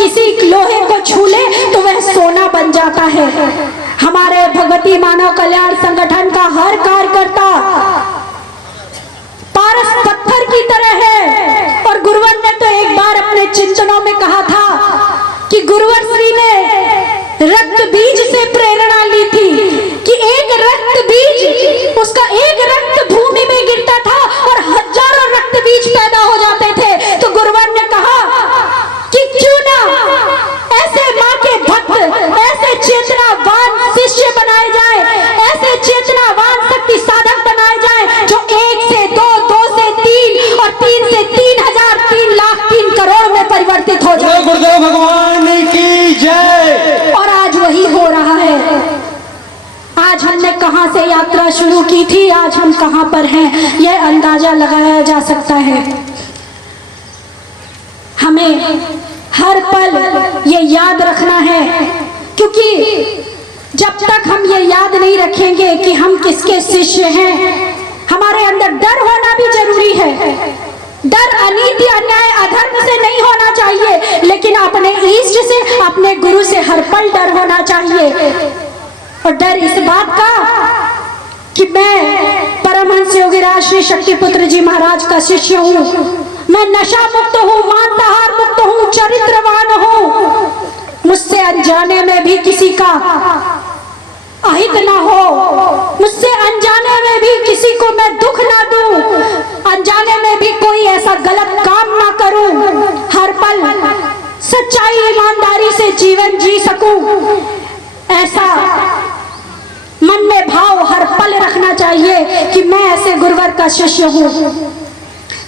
किसी लोहे को छू ले तो वह सोना बन जाता है। हमारे भगवती मानव कल्याण संगठन का हर कार्यकर्ता पारस पत्थर की तरह है। और गुरुवर ने तो एक बार अपने चिंतनों में कहा था कि गुरुवर श्री ने रक्त बीज से प्रेरणा ली थी कि एक रक्त बीज, उसका एक रक्त भूमि में गिरता था और हजारों रक्त बीज पैदा हो जाते थे। तो गुरुवर ने कहा कि क्यों ना ऐसे मां के भक्त, ऐसे चेतनावान शिष्य बनाए जाए, ऐसे चेतनावान शक्ति साधक बनाए जाए जो 1 से 2, 2 से 3 और 3 से 3,000, 3 लाख, 3 करोड़ में परिवर्तित हो जाए। गुरुदेव भगवान की जय। और आज वही हो रहा है। आज हमने कहां से यात्रा शुरू की थी, आज हम कहां पर हैं, यह अंदाजा लगाया जा सकता है। हमें हर पल ये याद रखना है, क्योंकि जब तक हम ये याद नहीं रखेंगे कि हम किसके शिष्य हैं, हमारे अंदर डर होना भी जरूरी है। डर अनीति, अन्याय, अधर्म से नहीं होना चाहिए, लेकिन अपने इष्ट से, अपने गुरु से हर पल डर होना चाहिए। और डर इस बात का कि मैं परमहंस योगीराज श्री शक्तिपुत्र जी महाराज का शिष्य हूँ, मैं नशा मुक्त हूँ, मांसाहार मुक्त हूँ, चरित्रवान हूँ, मुझसे अनजाने में भी किसी का अहित ना हो, मुझसे अनजाने में भी किसी को मैं दुख ना दूं, अनजाने में भी कोई ऐसा गलत काम ना करूं, हर पल सच्चाई ईमानदारी से जीवन जी सकूं, ऐसा मन में भाव हर पल रखना चाहिए कि मैं ऐसे गुरुवर का शिष्य हूँ।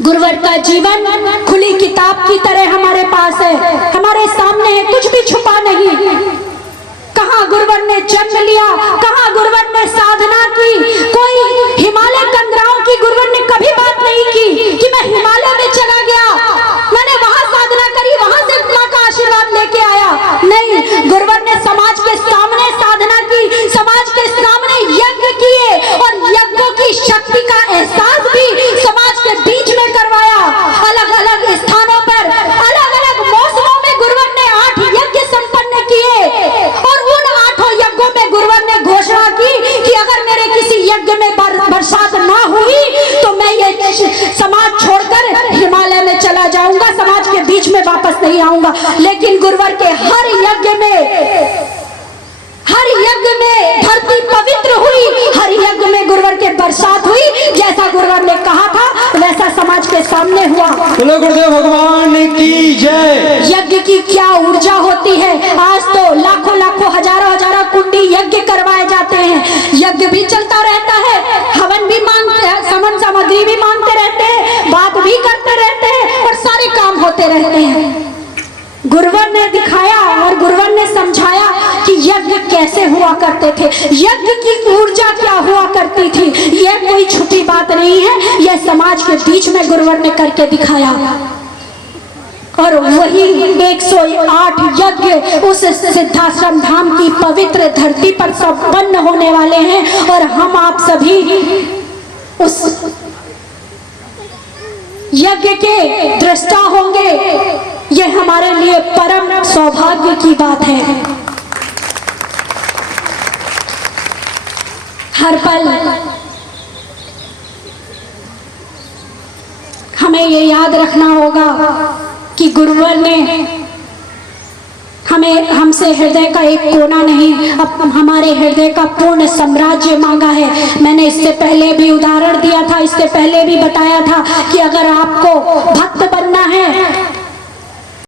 गुरुवर का जीवन खुली किताब की तरह हमारे पास है, हमारे सामने है, कुछ भी छुपा नहीं। कहाँ गुरुवर ने जन्म लिया, कहाँ गुरुवर ने साधना की, कोई हिमालय कंदराओं की गुरुवर ने कभी बात नहीं की कि मैं हिमालय में चला गया, मैंने वहां साधना करी, वहां से मां का आशीर्वाद लेके आया। नहीं, गुरुवर ने समाज के सामने साधना की, समाज के सामने यज्ञ किए और यज्ञों की शक्ति का एहसास भी समाज के बीच में करवाया। अलग अलग स्थानों पर, अलग अलग मौसमों में गुरुवर ने 8 यज्ञ संपन्न किए और उन 8 यज्ञों में गुरुवर ने घोषणा की कि अगर मेरे किसी यज्ञ में बरसात ना हुई तो मैं ये समाज छोड़कर हिमालय में चला जाऊंगा, समाज के बीच में वापस नहीं आऊंगा। लेकिन गुरुवर के हर यज्ञ में धरती पवित्र हुई, हर यज्ञ में गुरुवर के बरसात हुई। जैसा गुरुवर ने कहा था वैसा समाज के सामने हुआ। गुरुदेव भगवान की जय। यज्ञ की क्या ऊर्जा होती है। आज तो लाखों लाखों, हजारों हजारों कुंडी यज्ञ करवाए जाते हैं, यज्ञ भी चलता रहता है, हवन भी मांगते हैं, समन सामग्री भी मांगते रहते हैं, बात भी करते रहते हैं और सारे काम होते रहते हैं। गुरुवर ने दिखाया और गुरुवर ने समझाया कि यज्ञ कैसे हुआ करते थे, यज्ञ की ऊर्जा क्या हुआ करती थी। यह कोई छुपी बात नहीं है, यह समाज के बीच में गुरुवर ने करके दिखाया। और वही 108 यज्ञ उस सिद्धाश्रम धाम की पवित्र धरती पर संपन्न होने वाले हैं और हम आप सभी उस यज्ञ के दृष्टा होंगे। यह हमारे लिए परम सौभाग्य की बात है। हर पल हमें ये याद रखना होगा कि गुरुवर ने हमसे हृदय का एक कोना नहीं, अब हमारे हृदय का पूर्ण साम्राज्य मांगा है। मैंने इससे पहले भी उदाहरण दिया था, इससे पहले भी बताया था कि अगर आपको भक्त बनना है